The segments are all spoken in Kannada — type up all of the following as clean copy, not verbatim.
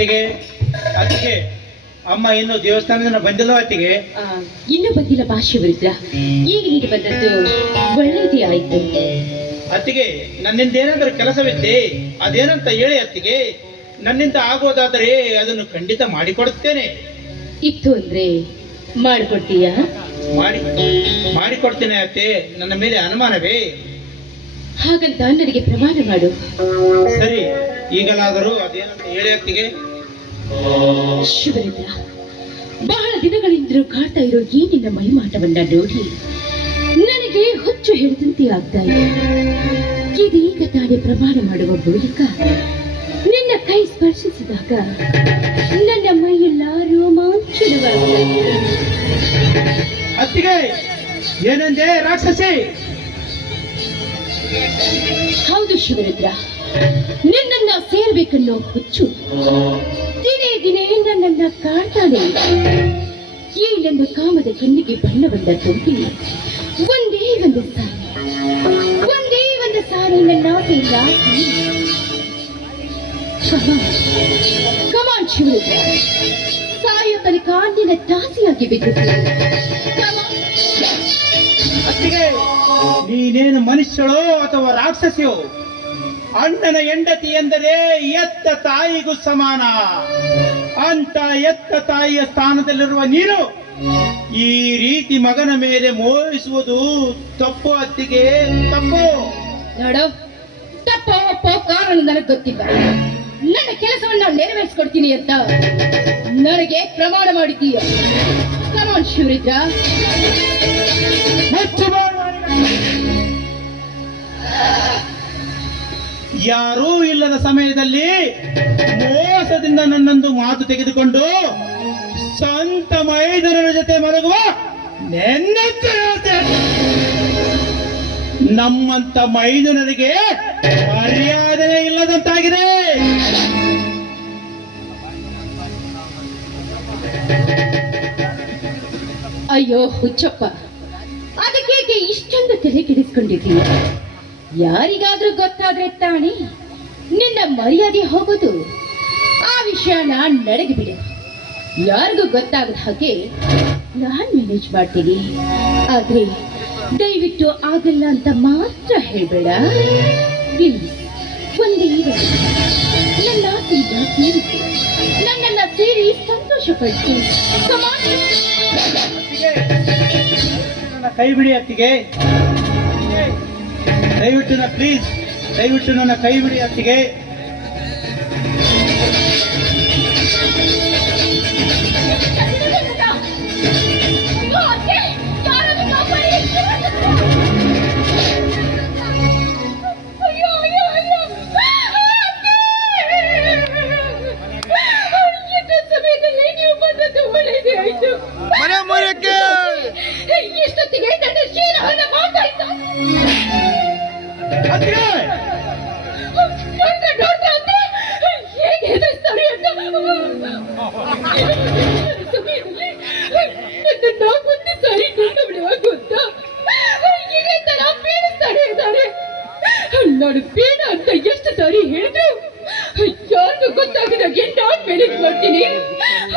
ಅತ್ತಿಗೆ ಅತ್ತಿಗೆ ಅಮ್ಮ ಇನ್ನು ದೇವಸ್ಥಾನದಿಂದ ಬಂದಿಲ್ಲ ಅತ್ತಿಗೆ? ಇನ್ನೂ ಬಂದಿಲ್ಲ ಬಾ ಶಿವರುದ್ರ. ಈಗ ನೀನು ಬಂದದ್ದು ಒಳ್ಳೆಯದೇ ಆಯ್ತು. ಅತ್ತಿಗೆ ನನ್ನಿಂದ ಏನಾದರೂ ಕೆಲಸವಿದ್ದೆ ಅದೇನಂತ ಹೇಳಿ ಅತ್ತಿಗೆ. ನನ್ನಿಂದ ಆಗೋದಾದರೆ ಅದನ್ನು ಖಂಡಿತ ಮಾಡಿಕೊಡುತ್ತೇನೆ. ಇತ್ತು ಅಂದ್ರೆ ಮಾಡಿಕೊಡ್ತೀಯ? ಮಾಡಿಕೊಡ್ತೇನೆ ಅತ್ತೆ. ನನ್ನ ಮೇಲೆ ಅನುಮಾನವೇ? ಹಾಗಂತ ನನಗೆ ಪ್ರಮಾಣ ಮಾಡು. ಸರಿ, ಈಗಲಾದರೂ ಅದೇನಂತ ಹೇಳಿ ಅತ್ತಿಗೆ. ಶಿವರುದ್ರ, ಬಹಳ ದಿನಗಳಿಂದಲೂ ಕಾಡ್ತಾ ಇರೋ ಈ ನಿನ್ನ ಮೈಮಾಟವನ್ನ ನೋಡಿ ನನಗೆ ಹುಚ್ಚು ಹಿಡಿದಂತೆ ಆಗ್ತಾ ಇದೆ. ಇದೀಗ ತಾನೇ ಪ್ರಮಾಣ ಮಾಡುವ ಮೂಲಕ ನಿನ್ನ ಕೈ ಸ್ಪರ್ಶಿಸಿದಾಗ ನನ್ನ ಮೈಯೆಲ್ಲ ರೋಮಾಂಚನವಾಗ್ತಾ ಇದೆ. ಅತ್ತಿಗೆ ಏನಂದೆ ರಾಕ್ಷಸಿ? ಹೌದು ಶಿವರುದ್ರ, ನಿನ್ನನ್ನ ಸೇರ್ಬೇಕನ್ನೋ ಹುಚ್ಚು ದಿನೇ ದಿನೇ ನನ್ನನ್ನ ಕಾಡ್ತಾನೆ. ಈ ನನ್ನ ಕಾಮದ ಕಣ್ಣಿಗೆ ಬಣ್ಣವನ್ನ ತುಂಬಿ ಒಂದೇ ಒಂದು ಸಾರಿ ನನ್ನ ಆಸೆಯಿಂದ ಕಮಾನ್ ಶಿವರುದ್ರ, ಸಾಯೋ ತನಕ ನಿನ್ನ ದಾಸಿಯಾಗಿ ಬಿದ್ದಿದ್ದೆ. ಅತ್ತಿಗೆ ನೀನೇನು ಮನುಷ್ಯಳೋ ಅಥವಾ ರಾಕ್ಷಸಿಯೋ? ಅಣ್ಣನ ಹೆಂಡತಿ ಎಂದರೆ ಎತ್ತ ತಾಯಿಗೂ ಸಮಾನ. ಅಂತ ಎತ್ತ ತಾಯಿಯ ಸ್ಥಾನದಲ್ಲಿರುವ ನೀನು ಈ ರೀತಿ ಮಗನ ಮೇಲೆ ಮೋಹಿಸುವುದು ತಪ್ಪು ಅತ್ತಿಗೆ, ತಪ್ಪು. ನೋಡು, ತಪ್ಪೋ ಒಪ್ಪೋ ಕಾರಣ ನನಗೆ ಗೊತ್ತಿಲ್ಲ. ನನ್ನ ಕೆಲಸವನ್ನು ನಾನು ನೆರವೇರಿಸ್ಕೊಡ್ತೀನಿ ಅಂತ ನನಗೆ ಪ್ರಮಾಣ ಮಾಡಿದ್ದೀಯ. ಕಮಾನ್ ಶಿವರುದ್ರ. ಯಾರೂ ಇಲ್ಲದ ಸಮಯದಲ್ಲಿ ಮೋಸದಿಂದ ನನ್ನೊಂದು ಮಾತು ತೆಗೆದುಕೊಂಡು ಸ್ವಂತ ಮೈದನರ ಜೊತೆ ಮಲಗುವ ನಮ್ಮಂತ ಮೈದುನರಿಗೆ ಮರ್ಯಾದೆ ಇಲ್ಲದಂತಾಗಿದೆ. ಅಯ್ಯೋ ಹುಚ್ಚಪ್ಪ, ಅದಕ್ಕೆ ಇಷ್ಟೊಂದು ತಲೆ ಕೆಡಿಸ್ಕೊಂಡಿದ್ದೀಯ? ಯಾರಿಗಾದ್ರೂ ಗೊತ್ತಾದ್ರೆ ತಾನೇ ನಿನ್ನ ಮರ್ಯಾದೆ ಹೋಗೋದು. ಆ ವಿಷಯನ ನಡೆಗೆ ಬಿಡು. ಯಾರಿಗೂ ಗೊತ್ತಾಗದ ಹಾಗೆ ನಾನು ಮ್ಯಾನೇಜ್ ಮಾಡ್ತೀನಿ. ಆದ್ರೆ ದಯವಿಟ್ಟು ಆಗಲ್ಲ ಅಂತ ಮಾತ್ರ ಹೇಳ್ಬೇಡ ಪ್ಲೀಸ್. ಒಂದೇ ನನ್ನ ಆಸೆಯಿಂದ ತೀರಿಸು, ನನ್ನನ್ನ ಸೇರಿ ಸಂತೋಷ ಪಡಿಸು. ನನ್ನ ಕೈ ಬಿಡಿ ಅತ್ತಿಗೆ, ದಯವಿಟ್ಟು ಪ್ಲೀಸ್, ದಯವಿಟ್ಟು ನನ್ನ ಕೈ ಬಿಡಿ ಅತ್ತಿಗೆ. ಎಷ್ಟೊತ್ತಿಗೆ ನನ್ನ ಶೀಲವನ್ನು ಮಾತಾಡ್ತಾ ಹೇಗೆ ಹೆದರ್ಸ್ತಾರೆ ಅಂತ ನಾಕೊಂದು ಸಾರಿ ಕೊಂಡು ಬಿಡುವ ಗೊತ್ತಾ? ಇದೇ ತರ ಪೀಡಿಸ್ತಾನೆ ಇದ್ದಾರೆ. ನಾನು ಬೇಡ ಅಂತ ಎಷ್ಟು ಸಾರಿ ಹೇಳಿದ್ರು ಯಾರಿಗೂ ಗೊತ್ತಾಗದಾಗೆ ನಾನ್ ಮ್ಯಾನೇಜ್ ಮಾಡ್ತೀನಿ.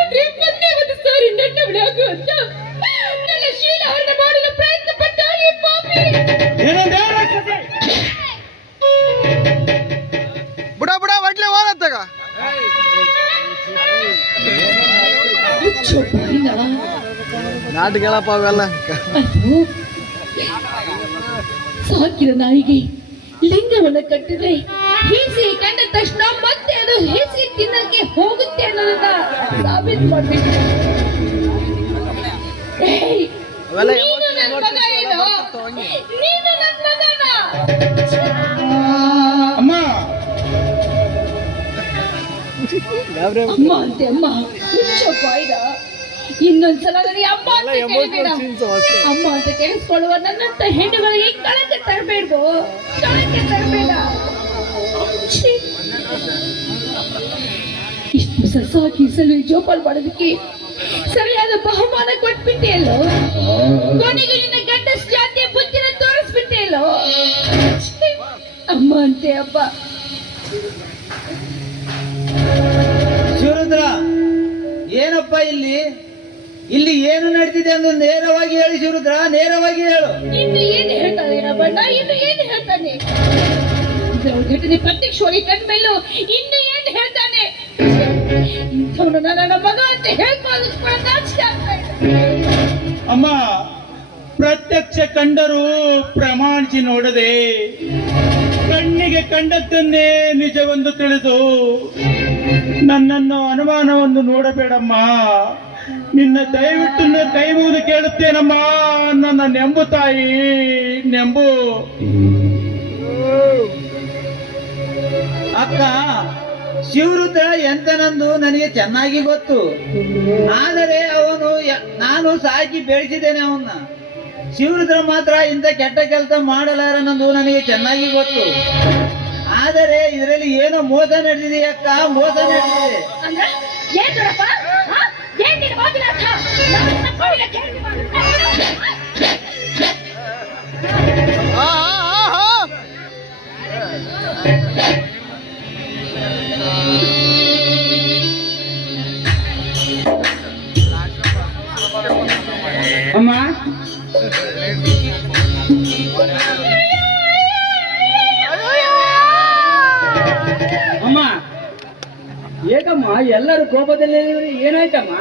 ಆದ್ರೆ ಒಂದೇ ಒಂದು ಸಾರಿ ನನ್ನ ಬಿಡಾಗು ಅಂತ ನನ್ನ ಶೀಲವನ್ನ ಮಾಡಲು ಪ್ರಯತ್ನ ಪಟ್ಟಾಳೆ ಪಾಪಿ. ಬುಡ ಬುಡ ಒಟ್ಲೆ ಓರತ್ತಾಗ ನಾಟಕ ಹೇಳಪ್ಪ ಅವೆಲ್ಲ. ಸಾಕಿದ ನಾಯಿಗೆ ಲಿಂಗವನ್ನ ಕಟ್ಟಿದ್ರೆ ಹೀಸಿ ಕಂಡ ತಕ್ಷಣ ಮತ್ತೆ ಅದು ಹೀಸಿ ತಿನ್ನಕ್ಕೆ ಹೋಗುತ್ತೆ ಅನ್ನೋದನ್ನ ಸಾಬೀತು ಮಾಡ್ಬೇಕು. ನೀನು ನನ್ನ ಮಗ ಏನೋ? ನೀನು ನನ್ನ ಮಗನ? ಅಮ್ಮ ಅಮ್ಮ ಅಂತೆ ಅಮ್ಮ ಹುಚ್ಚಪ್ಪ ಇದ. ಇನ್ನೊಂದ್ಸಲ ನನಗೆ ಅಮ್ಮ ಅಂತ ಕೇಳಬೇಡ. ಅಮ್ಮ ಅಂತ ಕೇಳಿಸ್ಕೊಳ್ಳುವ ನನ್ನಂತ ಹೆಣ್ಣುಗಳಿಗೆ ಕಳಂಕ ತರಬೇಡ್ಬೋ, ಕಳಂಕ ತರಬೇಡ. ಇಷ್ಟು ದಿವಸ ಸಾಕಿ ಸಲುವೆ ಜೋಪಾಲ್ ಮಾಡೋದಕ್ಕೆ ಸರಿಯಾದ ಬಹುಮಾನ ಕೊಟ್ಬಿಟ್ಟೆ ಅಲ್ಲೋ. ಕೊನೆಗೆ ನಿನ್ನ ಗಂಡಸ್ ಜಾತಿಯ ಬುದ್ಧಿನ ತೋರಿಸ್ಬಿಟ್ಟೆ ಅಲ್ಲೋ. ಅಮ್ಮ ಅಂತೆ ಅಪ್ಪ. ಏನಪ್ಪ ಇಲ್ಲಿ ಇಲ್ಲಿ ಏನು ನಡೆದಿದೆ ಎಂದು ನೇರವಾಗಿ ಹೇಳಿ ಶಿವರುದ್ರ, ನೇರವಾಗಿ ಹೇಳು. ಇನ್ನು ಏನು ಹೇಳ್ತಾನೆ ಬಣ್ಣ, ಇನ್ನು ಏನು ಹೇಳ್ತಾನೆ? ಘಟನೆ ಪ್ರತ್ಯಕ್ಷವಾಗಿ ಕಂಡ್ಮೇಲೂ ಇನ್ನು ಏನು ಹೇಳ್ತಾನೆ? ಇಂಥವನು ನನ್ನ ಮಗ ಅಂತ ಹೇಳ್ಕೊಳ್ಳೋದು ನಾಚಿಕೆ ಆಗ್ತಾ ಇದೆ. ಅಮ್ಮ, ಪ್ರತ್ಯಕ್ಷ ಕಂಡರೂ ಪ್ರಮಾಣಿಸಿ ನೋಡದೆ ಕಣ್ಣಿಗೆ ಕಂಡದ್ದನ್ನೇ ನಿಜವೆಂದು ತಿಳಿದು ನನ್ನನ್ನು ಅನುಮಾನವನ್ನು ನೋಡಬೇಡಮ್ಮ. ನಿನ್ನ ದಯವಿಟ್ಟು ಕೈ ಮುಗಿದು ಕೇಳುತ್ತೇನಮ್ಮ, ನನ್ನ ನೆಂಬು ತಾಯಿ, ನೆಂಬು. ಅಕ್ಕ, ಶಿವರುದ್ರ ಎಂತನೆಂದು ನನಗೆ ಚೆನ್ನಾಗಿ ಗೊತ್ತು. ಆದರೆ ನಾನು ಸಾಕಿ ಬೆಳೆಸಿದ್ದೇನೆ ಅವನ್ನ. ಶಿವರುದ್ರ ಮಾತ್ರ ಇಂಥ ಕೆಟ್ಟ ಕೆಲಸ ಮಾಡಲಾರನೆಂದು ನನಗೆ ಚೆನ್ನಾಗಿ ಗೊತ್ತು. ಆದರೆ ಇದರಲ್ಲಿ ಏನೋ ಮೋಸ ನಡೆದಿದೆ ಅಕ್ಕ, ಮೋಸ ನಡೆದಿದೆ. ಅಮ್ಮ, ಅಮ್ಮ, ಏಕಮ್ಮ ಎಲ್ಲರೂ ಕೋಪದಲ್ಲಿ ಏನಾಯ್ತಮ್ಮ?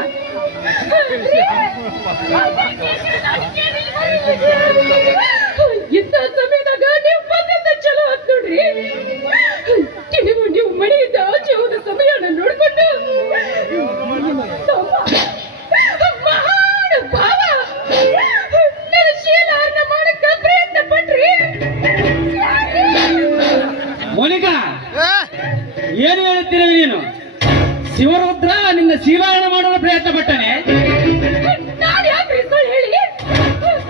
ಇಂಥ ಸಮಯದಾಗ ನೀವು ಬಂದದ್ದ ಚಲೋ ಆತ್ ನೋಡ್ರಿ. ನೀವು ಮನೆಯಿಂದ ಆಚೆ ಹೋದ ಸಮಯನ ನೋಡ್ಕೊಂಡು ಮಹಾನ್ ಭಾವ ನನ್ನ ಶೀಲಾರ್ನ ಮಾಡಕ್ಕ ಪ್ರಯತ್ನ ಪಟ್ರಿ. ಮೋನಿಕಾ, ಏನು ಹೇಳುತ್ತೀರ ನೀನು? ಶಿವರುದ್ರ ನಿನ್ನ ಶೀಲಾಯನ ಮಾಡಲು ಪ್ರಯತ್ನ ಪಟ್ಟನೆ. ನಾನು ಯಾಕ್ರಿ ಸುಳ್ಳು ಹೇಳಿ?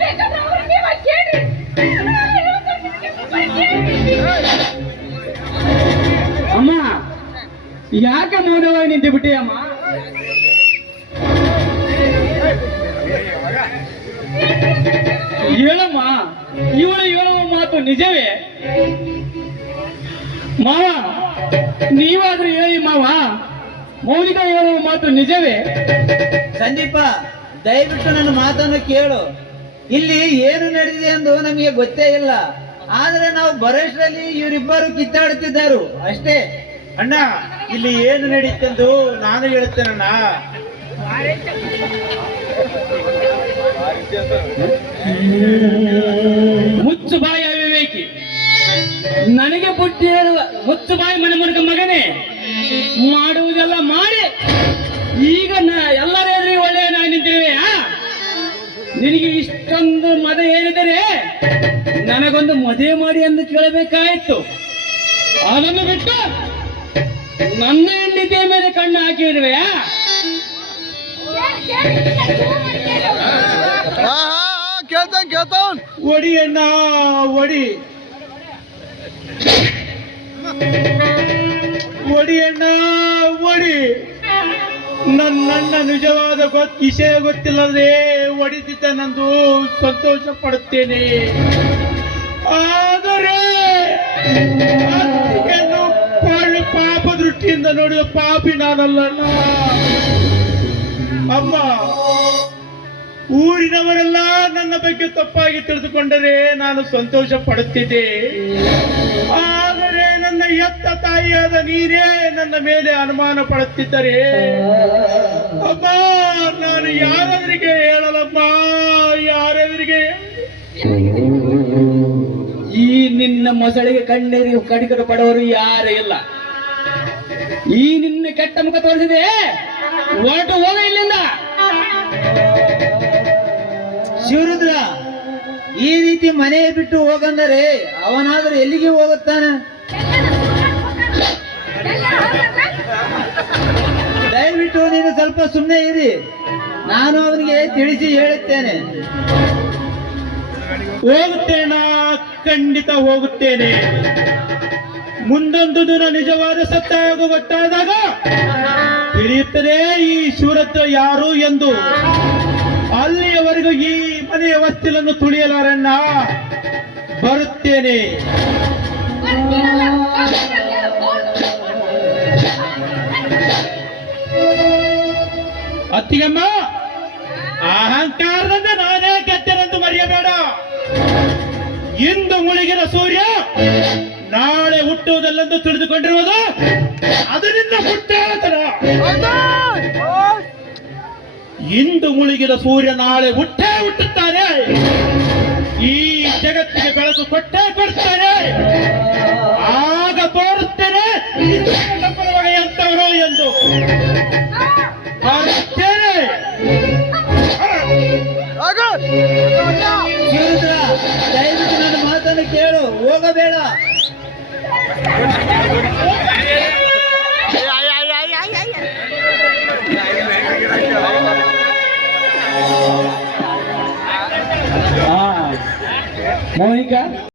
ಬೇಕಾದ್ರೆ ಅವ್ರಿಗೆ ನೀವ ಕೇಳಿ. ಅಮ್ಮ, ಯಾಕೆ ಮೌನವಾಗಿ ನಿಂತು ಬಿಟ್ಟಿ ಅಮ್ಮ? ಹೇಳಮ್ಮ, ಇವಳು ಹೇಳುವ ಮಾತು ನಿಜವೇ? ಮಾವ, ನೀವಾದ್ರೂ ಹೇಳಿ ಮಾವ, ಮೌನಿಕಾ ಹೇಳುವ ಮಾತು ನಿಜವೇ? ಸಂದೀಪ, ದಯವಿಟ್ಟು ನನ್ನ ಮಾತನ್ನು ಕೇಳು. ಇಲ್ಲಿ ಏನು ನಡೆದಿದೆ ಎಂದು ನಮಗೆ ಗೊತ್ತೇ ಇಲ್ಲ. ಆದ್ರೆ ನಾವು ಬರೋಷ್ಟರಲ್ಲಿ ಇವರಿಬ್ಬರು ಕಿತ್ತಾಡುತ್ತಿದ್ದರು ಅಷ್ಟೇ. ಅಣ್ಣ, ಇಲ್ಲಿ ಏನು ನಡೀತೆಂದು ನಾನು ಹೇಳುತ್ತೇನಣ್ಣ. ಮುಚ್ಚು ಬಾಯ ವಿವೇಕಿ, ನನಗೆ ಬುದ್ಧಿ ಹೇಳುವ ಮುಚ್ಚು ಬಾಯಿ ಮನೆ ಮುರುಗ ಮಗನೇ. ಮಾಡುವುದೆಲ್ಲ ಮಾಡಿ ಈಗ ಎಲ್ಲರ ಎದುರಿಗೆ ಒಳ್ಳೆಯ ನಾನು ನಿಂತಿರುವೆ. ನಿನಗೆ ಇಷ್ಟೊಂದು ಮದ ಏನಿದರೆ ನನಗೊಂದು ಮದುವೆ ಮಾಡಿ ಎಂದು ಕೇಳಬೇಕಾಯಿತು. ಅದನ್ನು ಬಿಟ್ಟು ನನ್ನ ಹೆಂಡತಿಯ ಮೇಲೆ ಕಣ್ಣು ಹಾಕಿರುವೆಯಾ? ಒಡಿ ಅಣ್ಣ, ಒಡಿ ಒಡಿ ಅಣ್ಣ, ಒಡಿ. ನನ್ನ ನಿಜವಾದ ವಿಷಯ ಗೊತ್ತಿಲ್ಲದೆ ಒಡಿದಿದ್ದ ನಂದು ಸಂತೋಷ ಪಡುತ್ತೇನೆ. ಆದರೆ ಪಾಪ ದೃಷ್ಟಿಯಿಂದ ನೋಡಿದ ಪಾಪಿ ನಾನಲ್ಲಣ್ಣ. ಅಮ್ಮ, ಊರಿನವರೆಲ್ಲ ನನ್ನ ಬಗ್ಗೆ ತಪ್ಪಾಗಿ ತಿಳಿದುಕೊಂಡರೆ ನಾನು ಸಂತೋಷ ಪಡುತ್ತಿದ್ದೆ. ಆದರೆ ನನ್ನ ಎತ್ತ ತಾಯಿಯಾದ ನೀರೇ ನನ್ನ ಮೇಲೆ ಅನುಮಾನ ಪಡುತ್ತಿದ್ದರೆ ಅಮ್ಮ, ನಾನು ಯಾರೆದುರಿಗೆ ಹೇಳಲಮ್ಮ, ಯಾರೆದುರಿಗೆ? ಈ ನಿನ್ನ ಮೊಸಳಿಗೆ ಕಣ್ಣೀರಿಗೆ ಕಡಿಕರು ಪಡೋರು ಯಾರು ಇಲ್ಲ. ಈ ನಿನ್ನ ಕೆಟ್ಟ ಮುಖ ತೋರಿಸಿದೆ, ಹೊರಟು ಹೋಗ ಇಲ್ಲಿಂದ. ಶಿವರುದ್ರ, ಈ ರೀತಿ ಮನೆ ಬಿಟ್ಟು ಹೋಗಂದರೆ ಅವನಾದರೂ ಎಲ್ಲಿಗೆ ಹೋಗುತ್ತಾನೆ? ದಯವಿಟ್ಟು ನೀನು ಸ್ವಲ್ಪ ಸುಮ್ಮನೆ ಇರಿ, ನಾನು ಅವನಿಗೆ ತಿಳಿಸಿ ಹೇಳುತ್ತೇನೆ. ಹೋಗುತ್ತೇನ, ಖಂಡಿತ ಹೋಗುತ್ತೇನೆ. ಮುಂದೊಂದು ದಿನ ನಿಜವಾದ ಸತ್ಯ ಗೊತ್ತಾದಾಗ ತಿಳಿಯುತ್ತದೆ ಈ ಶಿವರುದ್ರ ಯಾರು ಎಂದು. ಅಲ್ಲಿಯವರೆಗೂ ಈ ಮನೆಯ ವಸ್ತಿಲನ್ನು ತುಳಿಯಲಾರಣ್ಣ. ಬರುತ್ತೇನೆ. ಅತ್ತಿಗಮ್ಮ, ಅಹಂಕಾರದಿಂದ ನಾನೇ ಗೆದ್ದೆನೆಂದು ಮರೆಯಬೇಡ. ಇಂದು ಮುಳುಗಿದ ಸೂರ್ಯ ನಾಳೆ ಹುಟ್ಟುವುದಲ್ಲೆಂದು ತಿಳಿದುಕೊಂಡಿರುವುದು ಅದು ನಿನ್ನ ಹುಟ್ಟಾತರ. ಇಂದು ಮುಳುಗಿದ ಸೂರ್ಯ ನಾಳೆ ಹುಟ್ಟುತ್ತಾನೆ. ಈ ಜಗತ್ತಿಗೆ ಬೆಳಕು ಕೊಡ್ತಾನೆ. ಆಗ ತೋರುತ್ತೇನೆ ಎಂತವರು ಎಂದು ಬರುತ್ತೇನೆ. ಶಿವರುದ್ರ, ದಯವಿಟ್ಟು ನನ್ನ ಮಾತನ್ನು ಕೇಳು, ಹೋಗಬೇಡ. ಮೌನಿಕ